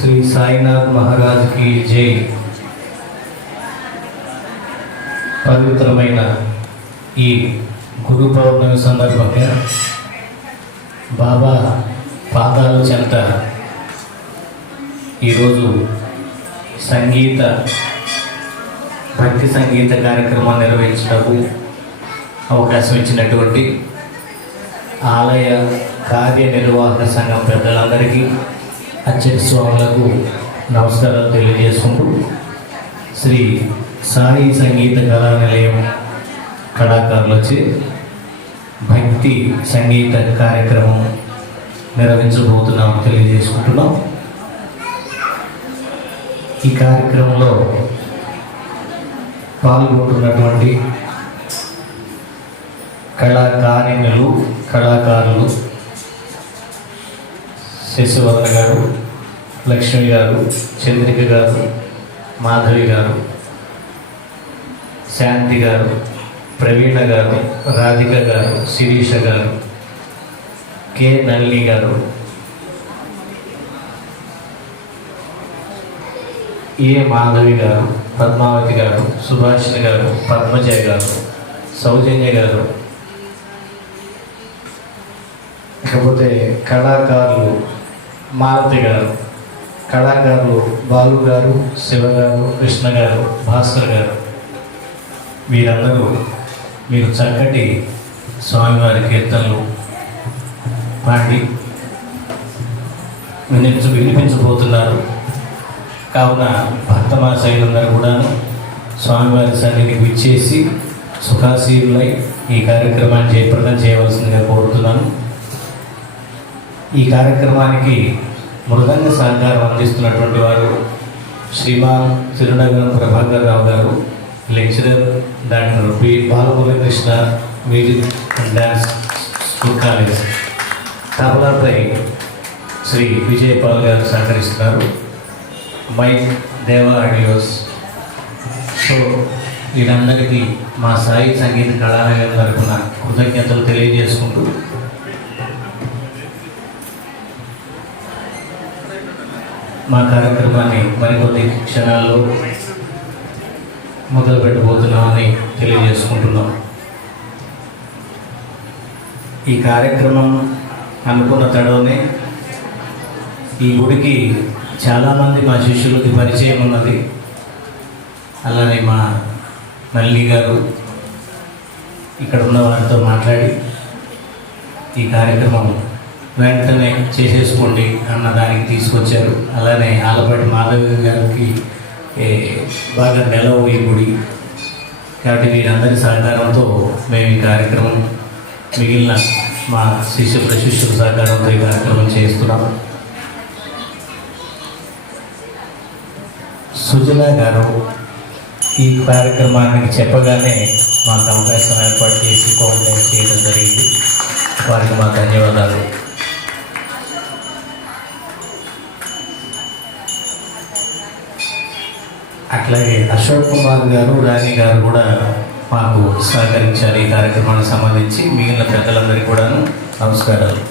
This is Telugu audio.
శ్రీ సాయినాథ్ మహారాజ్ కి జై. పవిత్రమైన ఈ గురు పౌర్ణమి సందర్భంగా బాబా పాదాల చెంత ఈరోజు భక్తి సంగీత కార్యక్రమాన్ని నిర్వహించడానికి అవకాశం ఇచ్చినటువంటి ఆలయ కార్యనిర్వాహక సంఘం పెద్దలందరికీ, అర్చక స్వాములకు నమస్కారాలు తెలియజేసుకుంటూ శ్రీ సాయి సంగీత కళా నిలయం కళాకారులు వచ్చి భక్తి సంగీత కార్యక్రమం నిర్వహించబోతున్నాం తెలియజేసుకుంటున్నాం. ఈ కార్యక్రమంలో పాల్గొంటున్నటువంటి కళాకారులు శశివర్ణ గారు, లక్ష్మి గారు, చంద్రిక గారు, మాధవి గారు, శాంతి గారు, ప్రవీణ గారు, రాధిక గారు, శిరీష గారు, కె నళిని గారు, ఏ మాధవి గారు, పద్మావతి గారు, సుభాషిణి గారు, పద్మజ గారు, సౌజన్య గారు, ఇకపోతే కళాకారులు మారుతి గారు, కళాకారులు బాలు గారు, శివ గారు, కృష్ణ గారు, భాస్కర్ గారు, వీరందరూ మీరు చక్కటి స్వామివారి కీర్తనలు పాడి వినిపించబోతున్నారు. కావున భక్తమాశయులందరూ కూడా స్వామివారి సన్నిధికి విచ్చేసి సుఖాశీలులై ఈ కార్యక్రమాన్ని జయప్రదం చేయవలసిందిగా కోరుతున్నాను. ఈ కార్యక్రమానికి మృదంగ సహకారం అందిస్తున్నటువంటి వారు Shriman Tirunagaram Prabhakar Rao garu, lecturer doctor P Balamuralikrishna music and dance school college. తబలాపై శ్రీ విజయపాల్ గారు సహకరిస్తున్నారు. మైక్ దేవా ఆడియోస్. సో వీరందరికీ మా సాయి సంగీత కళానిలయం తరపున కృతజ్ఞతలు తెలియజేసుకుంటూ మా కార్యక్రమాన్ని మరికొద్ది క్షణాల్లో మొదలు పెట్టబోతున్నామని తెలియజేసుకుంటున్నాం. ఈ కార్యక్రమం అనుకున్న తడవనే ఈ గుడికి చాలామంది మా శిష్యులకి పరిచయం ఉన్నది. అలానే మా నల్లి గారు ఇక్కడ ఉన్న వారితో మాట్లాడి ఈ కార్యక్రమం వెంటనే చేసేసుకోండి అన్న దానికి తీసుకొచ్చారు. అలానే ఆలపాటి మాధవి గారికి బాగా నెలవు ఈ గుడి కాబట్టి వీరందరి సహకారంతో మేము ఈ కార్యక్రమం మిగిలిన మా ప్రశిష్యుల సహకారంతో ఈ కార్యక్రమం చేస్తున్నాము. సుజన గారు ఈ కార్యక్రమానికి చెప్పగానే మాకు అవకాశం ఏర్పాటు చేసి కోఆర్డినేట్ చేయడం జరిగింది. వారికి మా ధన్యవాదాలు. అట్లాగే అశోక్ కుమార్ గారు, రాణి గారు కూడా మాకు సహకరించారు ఈ కార్యక్రమానికి సంబంధించి. మిగిలిన పెద్దలందరికీ కూడా నమస్కారాలు.